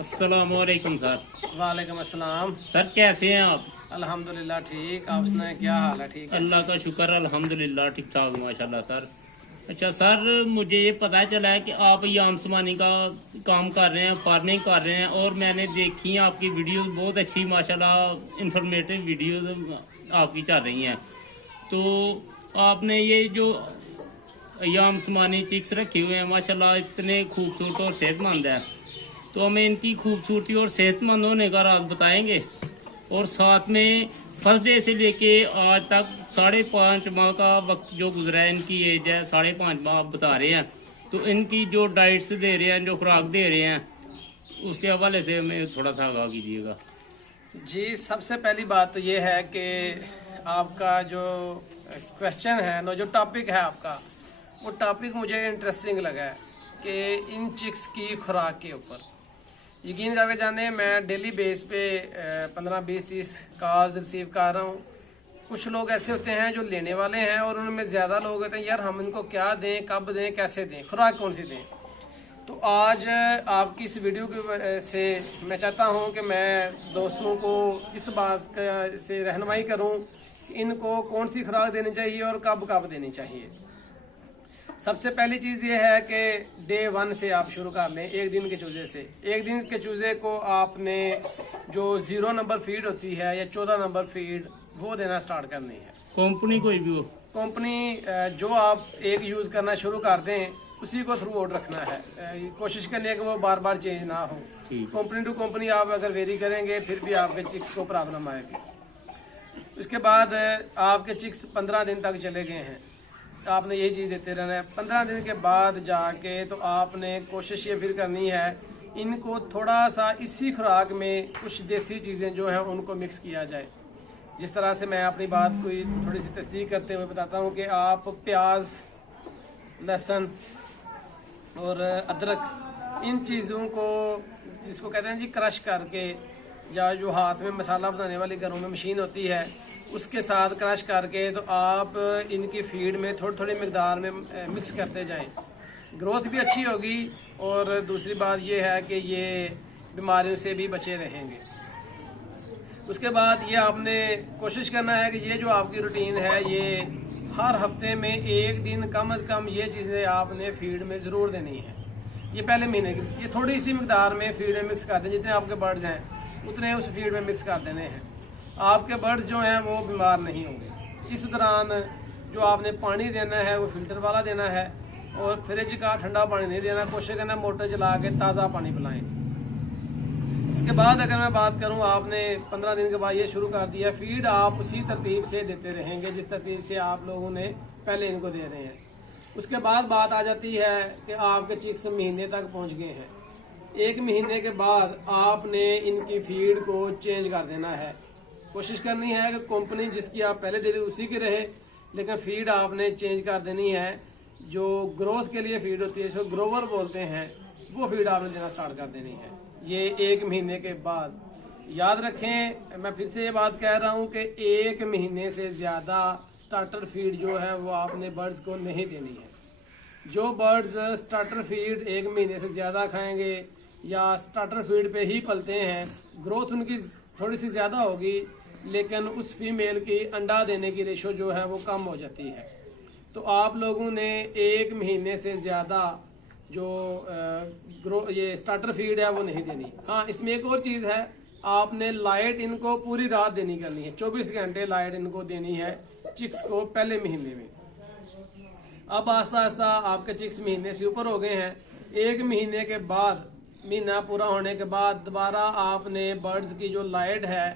अस्सलामुअलैकुम सर। वालेकुम अस्सलाम। सर कैसे हैं आप? अल्हम्दुलिल्लाह ठीक। आप सुनाएं क्या हाल है? ठीक है, अल्लाह का शुक्र, अल्हम्दुलिल्लाह ठीक ठाक माशाल्लाह सर। अच्छा सर, मुझे ये पता चला है कि आप याम समानी का काम कर रहे हैं, फार्मिंग कर रहे हैं, और मैंने देखी है आपकी वीडियोस बहुत अच्छी माशाल्लाह इंफॉर्मेटिव वीडियोस आपकी चल रही हैं। तो आपने ये जो याम समानी चिक्स रखे हुए हैं माशाल्लाह इतने खूबसूरत और सेहतमंद है, तो हमें इनकी खूबसूरती और सेहतमंद होने का राज बताएंगे, और साथ में फर्स्ट डे से लेके आज तक 5.5 माह का वक्त जो गुजरा है, इनकी एज है 5.5 माह आप बता रहे हैं, तो इनकी जो डाइट्स दे रहे हैं, जो खुराक दे रहे हैं, उसके हवाले से हमें थोड़ा सा आगाह कीजिएगा। जी। सबसे पहली बात तो ये है कि आपका जो क्वेश्चन है ना, जो टॉपिक है आपका, वो टॉपिक मुझे इंटरेस्टिंग लगा है कि इन चिक्स की खुराक के ऊपर। यकीन करके जाने, मैं डेली बेस पे 15, 20, 30 कॉल्स रिसीव कर रहा हूँ। कुछ लोग ऐसे होते हैं जो लेने वाले हैं, और उनमें ज़्यादा लोग होते हैं यार हम इनको क्या दें, कब दें, कैसे दें, खुराक कौन सी दें। तो आज आपकी इस वीडियो की से मैं चाहता हूँ कि मैं दोस्तों को इस बात से रहनुमाई करूँ कि इनको कौन सी खुराक देनी चाहिए और कब कब देनी चाहिए। सबसे पहली चीज़ ये है कि डे 1 से आप शुरू कर लें, एक दिन के चूजे से। एक दिन के चूजे को आपने जो 0 नंबर फीड होती है या 14 नंबर फीड, वो देना स्टार्ट करनी है। कंपनी कोई भी हो, कंपनी जो आप एक यूज़ करना शुरू कर दें उसी को थ्रू आउट रखना है। कोशिश करनी है कि वो बार बार चेंज ना हो। कंपनी टू कंपनी आप अगर वेरी करेंगे फिर भी आपके चिक्स को प्रॉब्लम आएगी। उसके बाद आपके चिक्स 15 दिन तक चले गए हैं, आपने यही चीज़ देते रहना है। 15 दिन के बाद जाके तो आपने कोशिश ये फिर करनी है, इनको थोड़ा सा इसी खुराक में कुछ देसी चीज़ें जो हैं उनको मिक्स किया जाए। जिस तरह से मैं अपनी बात को थोड़ी सी तस्दीक करते हुए बताता हूँ कि आप प्याज, लहसुन और अदरक, इन चीज़ों को जिसको कहते हैं जी क्रश करके, या जो हाथ में मसाला बनाने वाली घरों में मशीन होती है उसके साथ क्रश करके, तो आप इनकी फीड में थोड़ी थोड़ी मकदार में मिक्स करते जाएं। ग्रोथ भी अच्छी होगी, और दूसरी बात ये है कि ये बीमारियों से भी बचे रहेंगे। उसके बाद ये आपने कोशिश करना है कि ये जो आपकी रूटीन है, ये हर हफ्ते में एक दिन कम अज़ कम ये चीज़ें आपने फीड में ज़रूर देनी है। ये पहले महीने की ये थोड़ी सी मकदार में फीड में मिक्स कर दें, जितने आपके बर्ड्स हैं उतने उस फीड में मिक्स कर देने हैं। आपके बर्ड्स जो हैं वो बीमार नहीं होंगे। इस दौरान जो आपने पानी देना है वो फ़िल्टर वाला देना है, और फ्रिज का ठंडा पानी नहीं देना। कोशिश करना मोटर चला के ताज़ा पानी पिलाएं। इसके बाद अगर मैं बात करूं, आपने 15 दिन के बाद ये शुरू कर दिया, फीड आप उसी तरतीब से देते रहेंगे जिस तरतीब से आप लोगों ने पहले इनको दे रहे हैं। उसके बाद बात आ जाती है कि आपके चिक्स महीने तक पहुँच गए हैं। 1 महीने के बाद आपने इनकी फीड को चेंज कर देना है। कोशिश करनी है कि कंपनी जिसकी आप पहले दे रही उसी की रहे, लेकिन फीड आपने चेंज कर देनी है। जो ग्रोथ के लिए फीड होती है, इसको ग्रोवर बोलते हैं, वो फीड आपने देना स्टार्ट कर देनी है। ये 1 महीने के बाद। याद रखें, मैं फिर से ये बात कह रहा हूँ कि 1 महीने से ज़्यादा स्टार्टर फीड जो है वो आपने बर्ड्स को नहीं देनी है। जो बर्ड्स स्टार्टर फीड 1 महीने से ज़्यादा खाएँगे या स्टार्टर फीड पे ही पलते हैं, ग्रोथ उनकी थोड़ी सी ज़्यादा होगी, लेकिन उस फीमेल की अंडा देने की रेशो जो है वो कम हो जाती है। तो आप लोगों ने 1 महीने से ज़्यादा जो ये स्टार्टर फीड है वो नहीं देनी। हाँ, इसमें एक और चीज़ है, आपने लाइट इनको पूरी रात देनी करनी है। 24 घंटे लाइट इनको देनी है चिक्स को पहले महीने में। अब आस्ता आस्ता आपके चिक्स महीने से ऊपर हो गए हैं। 1 महीने के बाद, महीना पूरा होने के बाद, दोबारा आपने बर्ड्स की जो लाइट है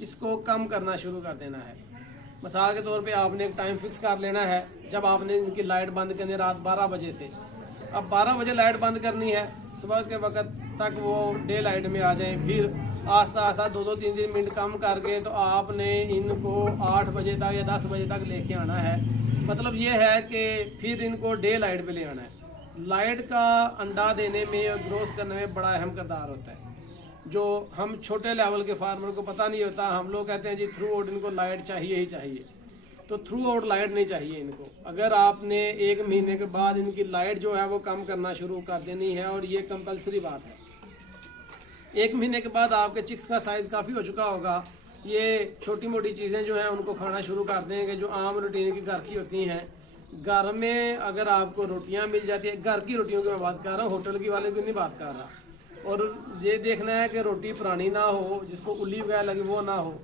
इसको कम करना शुरू कर देना है। मिसाल के तौर पे आपने एक टाइम फिक्स कर लेना है जब आपने इनकी लाइट बंद करनी है, रात 12 बजे से। अब 12 बजे लाइट बंद करनी है, सुबह के वक्त तक वो डे लाइट में आ जाएं। फिर आस्ता आस्ता 2-2, 3-3 मिनट कम करके तो आपने इनको 8 बजे तक या 10 बजे तक लेके आना है। मतलब ये है कि फिर इनको डे लाइट पे ले आना है। लाइट का अंडा देने में और ग्रोथ करने में बड़ा अहम किरदार होता है, जो हम छोटे लेवल के फार्मर को पता नहीं होता। हम लोग कहते हैं जी थ्रू आउट इनको लाइट चाहिए ही चाहिए, तो थ्रू आउट लाइट नहीं चाहिए इनको। अगर आपने 1 महीने के बाद इनकी लाइट जो है वो कम करना शुरू कर देनी है, और ये कंपलसरी बात है। 1 महीने के बाद आपके चिक्स का साइज़ काफ़ी हो चुका होगा। ये छोटी मोटी चीज़ें जो हैं उनको खाना शुरू कर देंगे, जो आम रूटीन की घर की होती हैं। घर में अगर आपको रोटियां मिल जाती है, घर की रोटियों की मैं बात कर रहा हूँ, होटल की वाले की नहीं बात कर रहा। और ये देखना है कि रोटी पुरानी ना हो, जिसको उल्ली वगैरह लगे वो ना हो।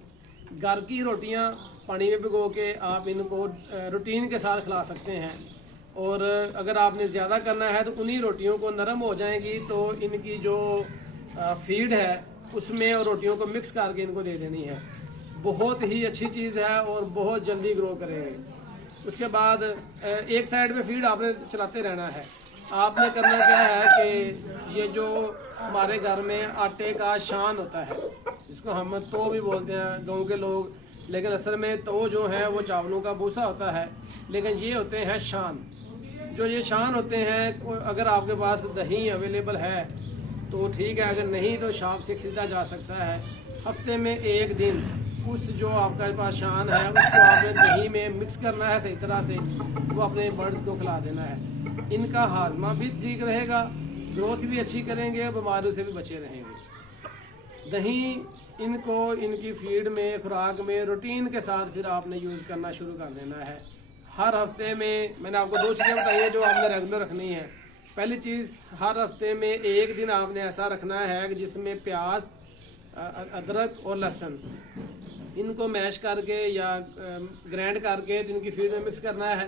घर की रोटियां पानी में भिगो के आप इनको रूटीन के साथ खिला सकते हैं। और अगर आपने ज़्यादा करना है तो उन्हीं रोटियों को नरम हो जाएंगी तो इनकी जो फीड है उसमें और रोटियों को मिक्स करके इनको दे देनी है। बहुत ही अच्छी चीज़ है और बहुत जल्दी ग्रो करेंगे। उसके बाद एक साइड पे फीड आपने चलाते रहना है। आपने करना क्या है कि ये जो हमारे घर में आटे का शान होता है, जिसको हम तो भी बोलते हैं गाँव के लोग, लेकिन असल में तो जो है वो चावलों का भूसा होता है, लेकिन ये होते हैं शान। जो ये शान होते हैं, अगर आपके पास दही अवेलेबल है तो ठीक है, अगर नहीं तो शॉप से ख़रीदा जा सकता है। हफ्ते में एक दिन उस जो आपके पास शान है उसको आपने दही में मिक्स करना है सही तरह से, वो अपने बर्ड्स को खिला देना है। इनका हाजमा भी ठीक रहेगा, ग्रोथ भी अच्छी करेंगे, बीमारियों से भी बचे रहेंगे। दही इनको इनकी फीड में, खुराक में रूटीन के साथ फिर आपने यूज़ करना शुरू कर देना है। हर हफ्ते में मैंने आपको 2 चीज़ें बताई है जो आपने रेगुलर रखनी है। पहली चीज़, हर हफ्ते में एक दिन आपने ऐसा रखना है कि जिसमें प्याज, अदरक और लहसुन इनको मैश करके या ग्राइंड करके तो इनकी फीड में मिक्स करना है।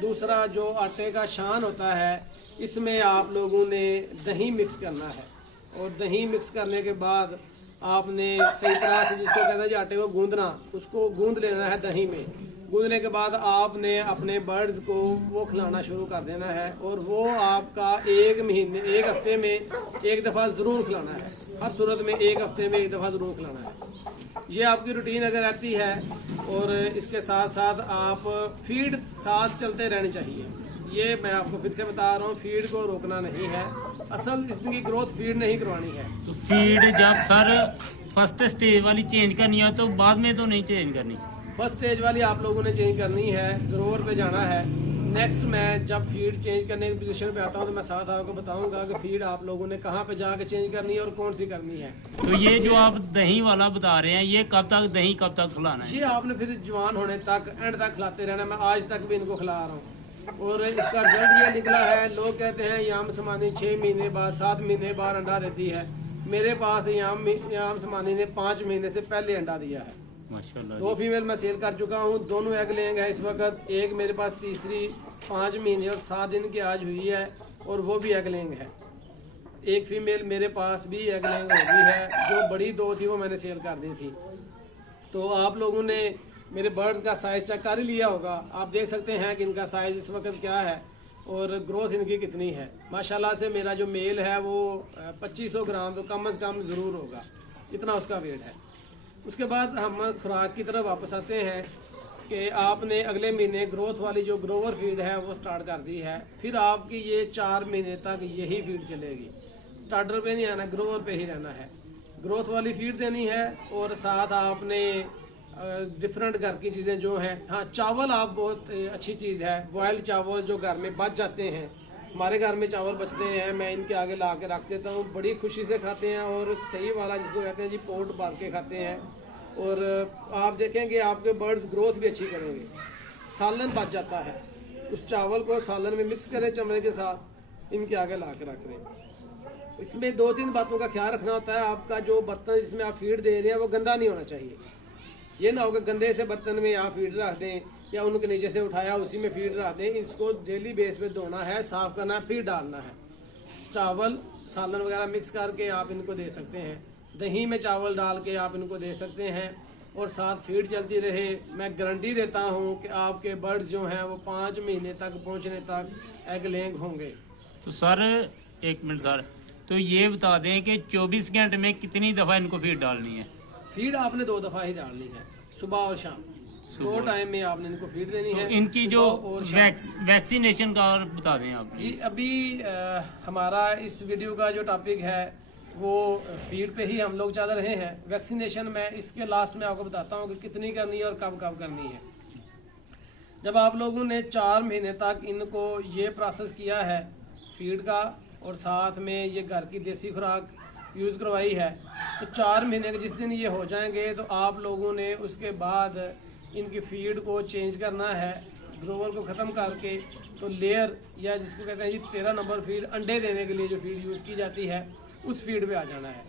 दूसरा, जो आटे का शान होता है इसमें आप लोगों ने दही मिक्स करना है, और दही मिक्स करने के बाद आपने सही तरह से, जिसको कहते हैं जी आटे को गूंदना, उसको गूंद लेना है दही में। गूंदने के बाद आपने अपने बर्ड्स को वो खिलाना शुरू कर देना है, और वो आपका 1 महीने, 1 हफ्ते में एक दफ़ा ज़रूर खिलाना है। हर सूरत में 1 हफ्ते में एक दफ़ा ज़रूर खिलाना है। ये आपकी रूटीन अगर रहती है, और इसके साथ साथ आप फीड साथ चलते रहनी चाहिए। ये मैं आपको फिर से बता रहा हूँ, फीड को रोकना नहीं है। असल इसकी ग्रोथ फीड नहीं करवानी है। तो फीड जब सर फर्स्ट स्टेज वाली चेंज करनी है तो बाद में तो नहीं चेंज करनी? फर्स्ट स्टेज वाली आप लोगों ने चेंज करनी है, ग्रोअर पे जाना है। नेक्स्ट मैं जब फीड चेंज करने की पोजीशन पे आता हूँ तो मैं साथ आपको बताऊंगा कि फीड आप लोगों ने कहाँ पे जाके चेंज करनी है और कौन सी करनी है। तो ये जो आप दही वाला बता रहे हैं, ये कब तक दही कब तक खिलाना है? ये आपने फिर जवान होने तक, एंड तक खिलाते रहना। मैं आज तक भी इनको खिला रहा हूँ और इसका रिजल्ट ये निकला है। लोग कहते हैं याम समानी 6 महीने बाद, 7 महीने बाद अंडा देती है। मेरे पास याम समानी ने 5 महीने से पहले अंडा दिया है। माशाल्लाह। 2 फीमेल मैं सेल कर चुका हूँ, दोनों एग लेंगे है इस वक्त। एक मेरे पास तीसरी 5 महीने और 7 दिन की आज हुई है, और वो भी एग लेंग है। एक फीमेल मेरे पास भी एग लेंग हो गई है। जो बड़ी 2 थी वो मैंने सेल कर दी थी। तो आप लोगों ने मेरे बर्ड्स का साइज़ चेक कर ही लिया होगा। आप देख सकते हैं कि इनका साइज़ इस वक्त क्या है और ग्रोथ इनकी कितनी है। माशाल्लाह से मेरा जो मेल है वो 2500 ग्राम तो कम से कम ज़रूर होगा, इतना उसका वेट है। उसके बाद हम खुराक की तरफ वापस आते हैं कि आपने अगले महीने ग्रोथ वाली जो ग्रोवर फीड है वो स्टार्ट कर दी है। फिर आपकी ये 4 महीने तक यही फीड चलेगी। स्टार्टर पे नहीं आना, ग्रोवर पे ही रहना है। ग्रोथ वाली फीड देनी है, और साथ आपने डिफरेंट घर की चीज़ें जो हैं, हाँ चावल आप बहुत अच्छी चीज़ है। बॉयल्ड चावल जो घर में बच जाते हैं, हमारे घर में चावल बचते हैं, मैं इनके आगे ला के रख देता हूँ, बड़ी खुशी से खाते हैं। और सही वाला जिसको कहते हैं जी पोट बांध के खाते हैं, और आप देखेंगे आपके बर्ड्स ग्रोथ भी अच्छी करेंगे। सालन बच जाता है, उस चावल को सालन में मिक्स करें चमड़े के साथ, इनके आगे ला के रख दें। इसमें 2-3 बातों का ख्याल रखना होता है। आपका जो बर्तन जिसमें आप फीड दे रहे हैं वो गंदा नहीं होना चाहिए। ये ना हो कि गंदे से बर्तन में आप फीड रख दें या उनके नीचे से उठाया उसी में फीड रख दें। इसको डेली बेस पे धोना है, साफ़ करना है, फिर डालना है। चावल सालन वगैरह मिक्स करके आप इनको दे सकते हैं। दही में चावल डाल के आप इनको दे सकते हैं, और साथ फीड चलती रहे। मैं गारंटी देता हूं कि आपके बर्ड्स जो हैं वो 5 महीने तक पहुंचने तक एग लेंग होंगे। तो सर 1 मिनट सर, तो ये बता दें कि 24 घंटे में कितनी दफ़ा इनको फीड डालनी है? फीड आपने 2 दफ़ा ही डालनी है, सुबह और शाम। 2 टाइम में आपने इनको फीड देनी है। तो इनकी जो वैक्सीनेशन का और बता दें आप जी। अभी हमारा इस वीडियो का जो टॉपिक है वो फीड पे ही हम लोग चल रहे हैं। वैक्सीनेशन मैं इसके लास्ट में आपको बताता हूँ कि कितनी करनी है और कब कब करनी है। जब आप लोगों ने 4 महीने तक इनको ये प्रोसेस किया है फीड का, और साथ में ये घर की देसी खुराक यूज़ करवाई है। तो 4 महीने के जिस दिन ये हो जाएंगे तो आप लोगों ने उसके बाद इनकी फीड को चेंज करना है, ग्रोवर को ख़त्म करके तो लेयर या जिसको कहते हैं जी 13 नंबर फीड, अंडे देने के लिए जो फीड यूज़ की जाती है उस फीड पे आ जाना है।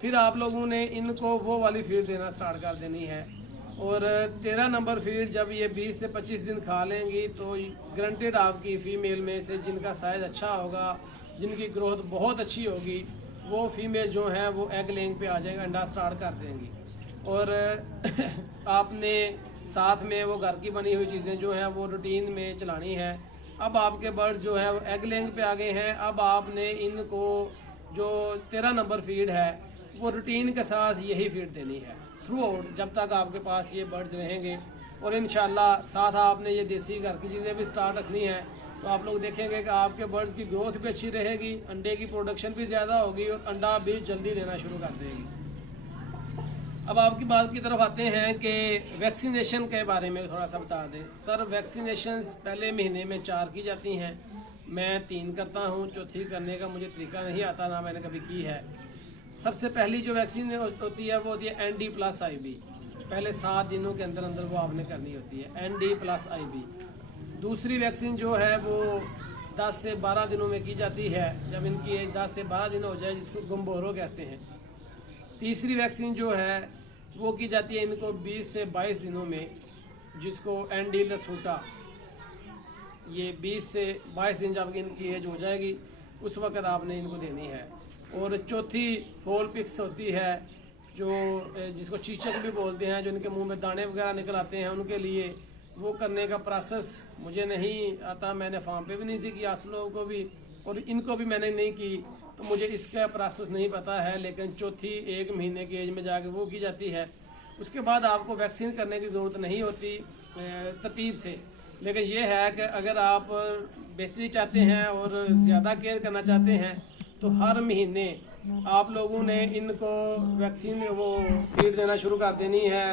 फिर आप लोगों ने इनको वो वाली फीड देना स्टार्ट कर देनी है। और 13 नंबर फीड जब ये 20 से 25 दिन खा लेंगी तो ग्रंटेड आपकी फ़ीमेल में से जिनका साइज़ अच्छा होगा, जिनकी ग्रोथ बहुत अच्छी होगी, वो फीमेल जो हैं वो एग लेइंग पे आ जाएंगे, अंडा स्टार्ट कर देंगी। और आपने साथ में वो घर की बनी हुई चीज़ें जो हैं वो रूटीन में चलानी है। अब आपके बर्ड्स जो हैं वो एग लेइंग पे आ गए हैं। अब आपने इनको जो 13 नंबर फीड है वो रूटीन के साथ यही फीड देनी है थ्रू आउट, जब तक आपके पास ये बर्ड्स रहेंगे। और इंशाल्लाह साथ आपने ये देसी घर की चीज़ें भी स्टार्ट रखनी है, तो आप लोग देखेंगे कि आपके बर्ड्स की ग्रोथ भी अच्छी रहेगी, अंडे की प्रोडक्शन भी ज़्यादा होगी और अंडा भी जल्दी देना शुरू कर देगी। अब आपकी बात की तरफ आते हैं कि वैक्सीनेशन के बारे में थोड़ा सा बता दें। सर वैक्सीनेशन पहले महीने में 4 की जाती हैं, मैं 3 करता हूँ, चौथी करने का मुझे तरीका नहीं आता, ना मैंने कभी की है। सबसे पहली जो वैक्सीन होती है वो होती है ND+IB, पहले 7 दिनों के अंदर अंदर वो आपने करनी होती है ND+IB। दूसरी वैक्सीन जो है वो 10 से 12 दिनों में की जाती है, जब इनकी एज 10 से 12 दिन हो जाए, जिसको गुम्बोरो कहते हैं। तीसरी वैक्सीन जो है वो की जाती है इनको 20 से 22 दिनों में, जिसको ND-LASUTA। ये 20 से 22 दिन जब इनकी एज हो जाएगी उस वक्त आपने इनको देनी है। और चौथी फोलपिक्स होती है जो जिसको चीचक भी बोलते हैं, जो इनके मुंह में दाने वगैरह निकल आते हैं, उनके लिए वो करने का प्रोसेस मुझे नहीं आता, मैंने फार्म पे भी नहीं थी कि आप लोगों को भी, और इनको भी मैंने नहीं की, तो मुझे इसका प्रोसेस नहीं पता है। लेकिन चौथी 1 महीने की एज में जाके वो की जाती है। उसके बाद आपको वैक्सीन करने की ज़रूरत नहीं होती तरतीब से। लेकिन ये है कि अगर आप बेहतरी चाहते हैं और ज़्यादा केयर करना चाहते हैं तो हर महीने आप लोगों ने इनको वैक्सीन वो फीड देना शुरू कर देनी है।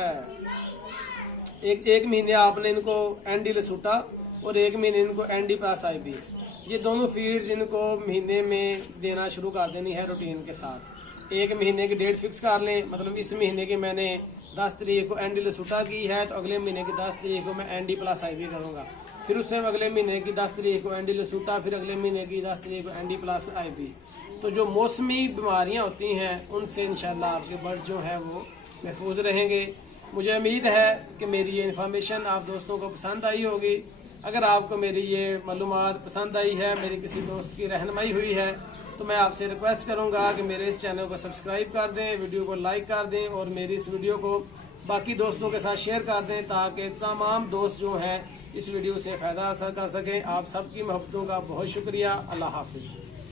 एक महीने आपने इनको ND-LASUTA और 1 महीने इनको ND+IB, ये दोनों फीड्स इनको महीने में देना शुरू कर देनी है रूटीन के साथ। 1 महीने की डेट फिक्स कर लें, मतलब इस महीने की मैंने 10 तारीख को ND-LASUTA की है तो अगले महीने की 10 तारीख को मैं ND+IB करूँगा। फिर उससे अगले महीने की 10 तारीख को ND-LASUTA, फिर अगले महीने की 10 तारीख को ND+IB। तो जो मौसमी बीमारियां होती हैं उनसे इंशाल्लाह आपके बर्ड्स जो है वो महफूज रहेंगे। मुझे उम्मीद है कि मेरी ये इन्फॉर्मेशन आप दोस्तों को पसंद आई होगी। अगर आपको मेरी ये मालूमात पसंद आई है, मेरी किसी दोस्त की रहनुमाई हुई है, तो मैं आपसे रिक्वेस्ट करूंगा कि मेरे इस चैनल को सब्सक्राइब कर दें, वीडियो को लाइक कर दें और मेरी इस वीडियो को बाकी दोस्तों के साथ शेयर कर दें, ताकि तमाम दोस्त जो हैं इस वीडियो से फ़ायदा हासिल कर सकें। आप सबकी मोहब्बतों का बहुत शुक्रिया। अल्लाह हाफिज़।